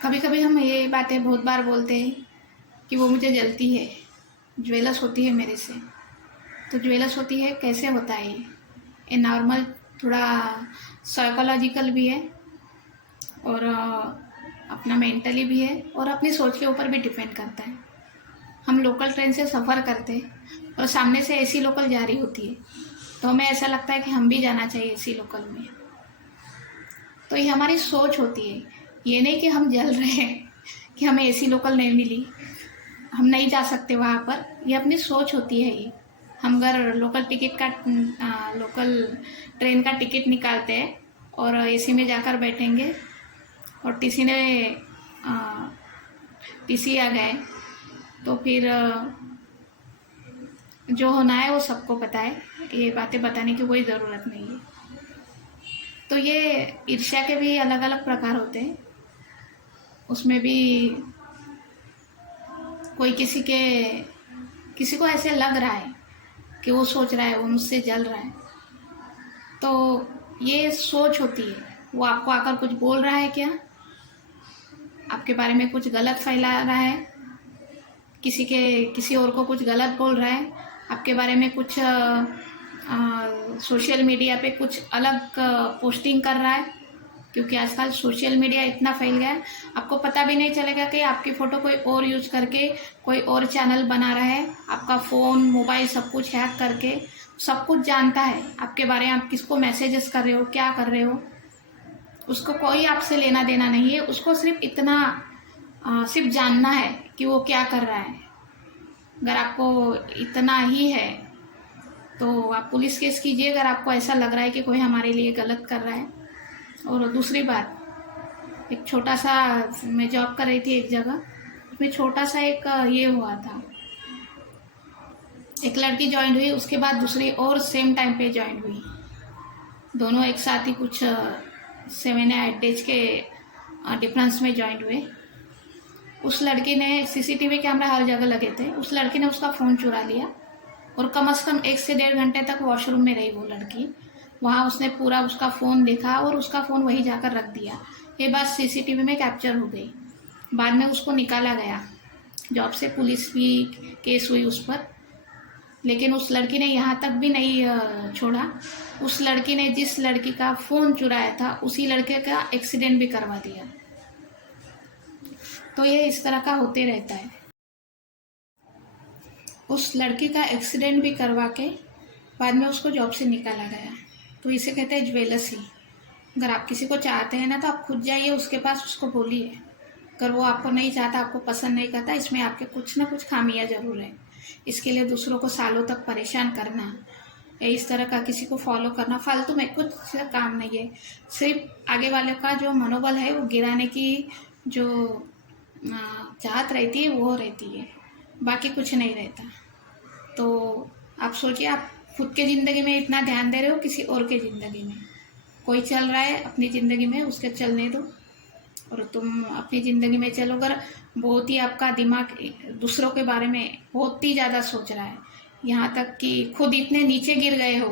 कभी कभी हम ये बातें बहुत बार बोलते हैं कि वो मुझे जलती है, ज्वेलस होती है मेरे से। तो ज्वेलस होती है, कैसे होता है ये नॉर्मल, थोड़ा साइकोलॉजिकल भी है और अपना मेंटली भी है और अपनी सोच के ऊपर भी डिपेंड करता है। हम लोकल ट्रेन से सफ़र करते हैं और सामने से एसी लोकल जा रही होती है, तो हमें ऐसा लगता है कि हम भी जाना चाहिए एसी लोकल में। तो ये हमारी सोच होती है, ये नहीं कि हम जल रहे हैं कि हमें एसी लोकल नहीं मिली, हम नहीं जा सकते वहाँ पर। ये अपनी सोच होती है। ये हम अगर लोकल ट्रेन का टिकट निकालते हैं और एसी में जाकर बैठेंगे और टीसी आ गए, तो फिर जो होना है वो सबको पता है। ये बातें बताने की कोई ज़रूरत नहीं है। तो ये ईर्ष्या के भी अलग अलग प्रकार होते हैं। उसमें भी कोई किसी को ऐसे लग रहा है कि वो सोच रहा है वो मुझसे जल रहा है, तो ये सोच होती है। वो आपको आकर कुछ बोल रहा है क्या, आपके बारे में कुछ गलत फैला रहा है, किसी और को कुछ गलत बोल रहा है, आपके बारे में कुछ सोशल मीडिया पे कुछ अलग पोस्टिंग कर रहा है। क्योंकि आजकल सोशल मीडिया इतना फैल गया है, आपको पता भी नहीं चलेगा कि आपकी फ़ोटो कोई और यूज करके कोई और चैनल बना रहा है। आपका फ़ोन, मोबाइल सब कुछ हैक करके सब कुछ जानता है आपके बारे में। आप किसको मैसेजेस कर रहे हो, क्या कर रहे हो, उसको कोई आपसे लेना देना नहीं है। उसको सिर्फ इतना सिर्फ जानना है कि वो क्या कर रहा है। अगर आपको इतना ही है तो आप पुलिस केस कीजिए, अगर आपको ऐसा लग रहा है कि कोई हमारे लिए गलत कर रहा है। और दूसरी बात, एक छोटा सा, मैं जॉब कर रही थी एक जगह, उसमें छोटा सा एक ये हुआ था, एक लड़की ज्वाइन हुई, उसके बाद दूसरी और सेम टाइम पे ज्वाइन हुई। दोनों एक साथ ही कुछ 7 या 8 डेज के डिफरेंस में ज्वाइन हुए। उस लड़की ने, सीसीटीवी कैमरा हर जगह लगे थे, उस लड़की ने उसका फ़ोन चुरा लिया और कम से कम 1 से 1.5 घंटे तक वॉशरूम में रही वो लड़की। वहाँ उसने पूरा उसका फ़ोन देखा और उसका फ़ोन वहीं जाकर रख दिया। ये बात सीसीटीवी में कैप्चर हो गई। बाद में उसको निकाला गया जॉब से, पुलिस भी केस हुई उस पर। लेकिन उस लड़की ने यहाँ तक भी नहीं छोड़ा। उस लड़की ने जिस लड़की का फ़ोन चुराया था उसी लड़के का एक्सीडेंट भी करवा दिया। तो ये इस तरह का होते रहता है। उस लड़की का एक्सीडेंट भी करवा के बाद में उसको जॉब से निकाला गया। तो इसे कहते हैं ज्वेलसी। अगर आप किसी को चाहते हैं ना, तो आप खुद जाइए उसके पास, उसको बोलिए। अगर वो आपको नहीं चाहता, आपको पसंद नहीं करता, इसमें आपके कुछ ना कुछ खामियां ज़रूर है। इसके लिए दूसरों को सालों तक परेशान करना या इस तरह का किसी को फॉलो करना फालतू में कुछ काम नहीं है। सिर्फ आगे वाले का जो मनोबल है वो गिराने की जो चाहत रहती है वो रहती है, बाकी कुछ नहीं रहता। तो आप सोचिए, आप खुद के ज़िंदगी में इतना ध्यान दे रहे हो, किसी और के ज़िंदगी में कोई चल रहा है अपनी ज़िंदगी में, उसके चलने दो और तुम अपनी ज़िंदगी में चलो। अगर बहुत ही आपका दिमाग दूसरों के बारे में बहुत ही ज़्यादा सोच रहा है, यहाँ तक कि खुद इतने नीचे गिर गए हो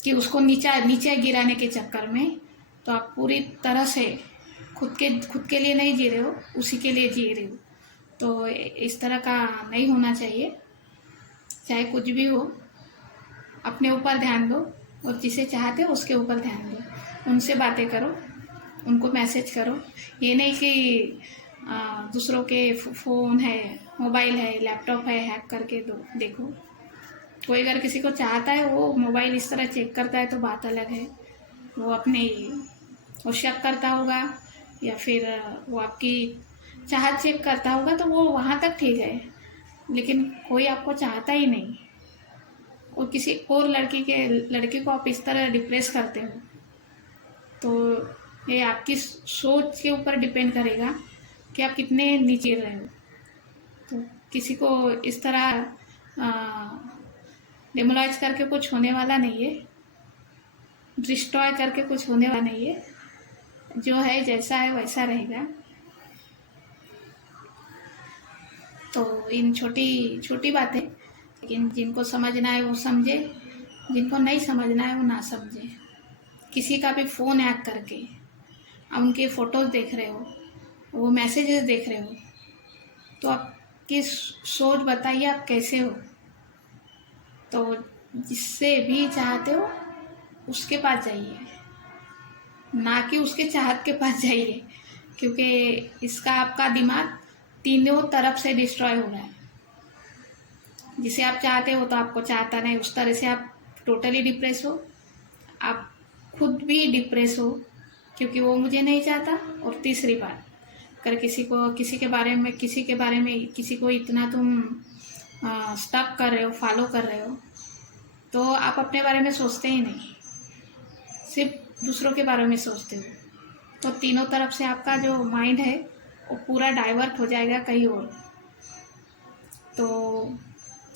कि उसको नीचे गिराने के चक्कर में, तो आप पूरी तरह से खुद के लिए नहीं जी रहे हो, उसी के लिए जी रहे हो। तो इस तरह का नहीं होना चाहिए। चाहे कुछ भी हो, अपने ऊपर ध्यान दो और जिसे चाहते हो उसके ऊपर ध्यान दो। उनसे बातें करो, उनको मैसेज करो। ये नहीं कि दूसरों के फ़ोन है, मोबाइल है, लैपटॉप है, हैक करके देखो। कोई अगर किसी को चाहता है, वो मोबाइल इस तरह चेक करता है तो बात अलग है। वो शक करता होगा या फिर वो आपकी चाहत चेक करता होगा, तो वो वहाँ तक ठीक है। लेकिन कोई आपको चाहता ही नहीं और किसी और लड़की को आप इस तरह डिप्रेस करते हो, तो ये आपकी सोच के ऊपर डिपेंड करेगा कि आप कितने नीचे रहे हो। तो किसी को इस तरह डिमोलाइज करके कुछ होने वाला नहीं है, डिस्ट्रॉय करके कुछ होने वाला नहीं है। जो है जैसा है वैसा रहेगा। तो इन छोटी छोटी बातें, लेकिन जिनको समझना है वो समझे, जिनको नहीं समझना है वो ना समझे। किसी का भी फ़ोन हैक करके आप उनके फ़ोटोज़ देख रहे हो, वो मैसेजेस देख रहे हो, तो आपकी सोच बताइए आप कैसे हो। तो जिससे भी चाहते हो उसके पास जाइए, ना कि उसके चाहत के पास जाइए, क्योंकि इसका आपका दिमाग तीनों तरफ से डिस्ट्रॉय हो रहा है। जिसे आप चाहते हो तो आपको चाहता नहीं, उस तरह से आप टोटली डिप्रेस हो, आप खुद भी डिप्रेस हो क्योंकि वो मुझे नहीं चाहता। और तीसरी बात, अगर किसी के बारे में किसी को इतना तुम स्टक कर रहे हो, फॉलो कर रहे हो, तो आप अपने बारे में सोचते ही नहीं, सिर्फ दूसरों के बारे में सोचते हो। तो तीनों तरफ से आपका जो माइंड है वो पूरा डाइवर्ट हो जाएगा कहीं और। तो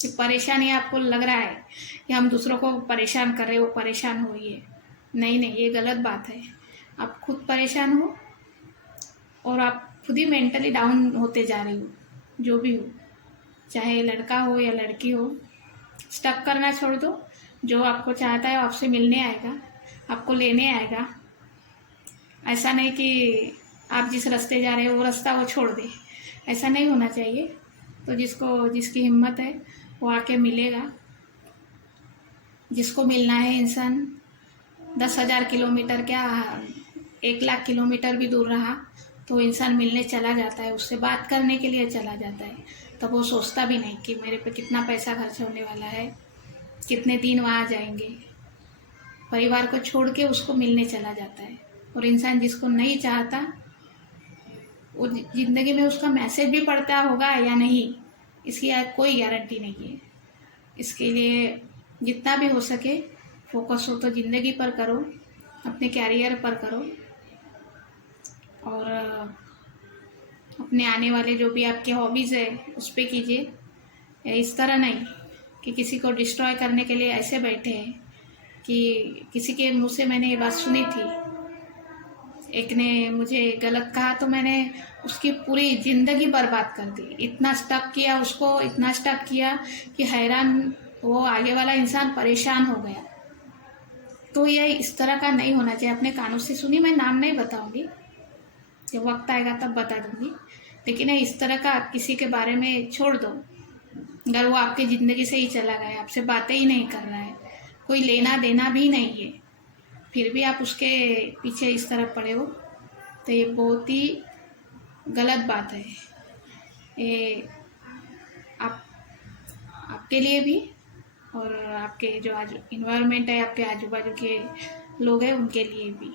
ये परेशानी आपको लग रहा है कि हम दूसरों को परेशान कर रहे हो, परेशान हो, ये नहीं नहीं, ये गलत बात है। आप खुद परेशान हो और आप खुद ही मेंटली डाउन होते जा रहे हो। जो भी हो, चाहे लड़का हो या लड़की हो, स्टक करना छोड़ दो। जो आपको चाहता है वो आपसे मिलने आएगा, आपको लेने आएगा। ऐसा नहीं कि आप जिस रास्ते जा रहे हो वो रास्ता वो छोड़ दे, ऐसा नहीं होना चाहिए। तो जिसकी हिम्मत है वो आके मिलेगा। जिसको मिलना है इंसान 10,000 किलोमीटर क्या 1,00,000 किलोमीटर भी दूर रहा तो इंसान मिलने चला जाता है, उससे बात करने के लिए चला जाता है। तब वो सोचता भी नहीं कि मेरे पे कितना पैसा खर्च होने वाला है, कितने दिन वहाँ जाएंगे। परिवार को छोड़ के उसको मिलने चला जाता है। और इंसान जिसको नहीं चाहता वो जिंदगी में उसका मैसेज भी पढ़ता होगा या नहीं, इसकी कोई गारंटी नहीं है। इसके लिए जितना भी हो सके फोकस हो तो ज़िंदगी पर करो, अपने कैरियर पर करो, और अपने आने वाले जो भी आपके हॉबीज़ है उस पर कीजिए। इस तरह नहीं कि किसी को डिस्ट्रॉय करने के लिए ऐसे बैठे हैं। कि किसी के मुंह से मैंने ये बात सुनी थी, एक ने मुझे गलत कहा तो मैंने उसकी पूरी ज़िंदगी बर्बाद कर दी। इतना स्टक किया उसको, इतना स्टक किया कि हैरान वो आगे वाला इंसान परेशान हो गया। तो ये इस तरह का नहीं होना चाहिए। अपने कानों से सुनी, मैं नाम नहीं बताऊंगी, जब वक्त आएगा तब बता दूंगी। लेकिन इस तरह का किसी के बारे में छोड़ दो। अगर वो आपकी ज़िंदगी से ही चला गया, आपसे बातें ही नहीं कर रहा है, कोई लेना देना भी नहीं है, फिर भी आप उसके पीछे इस तरह पड़े हो, तो ये बहुत ही गलत बात है। ये आप आपके लिए भी और आपके जो आज इन्वायरमेंट है, आपके आजू बाजू के लोग हैं उनके लिए भी।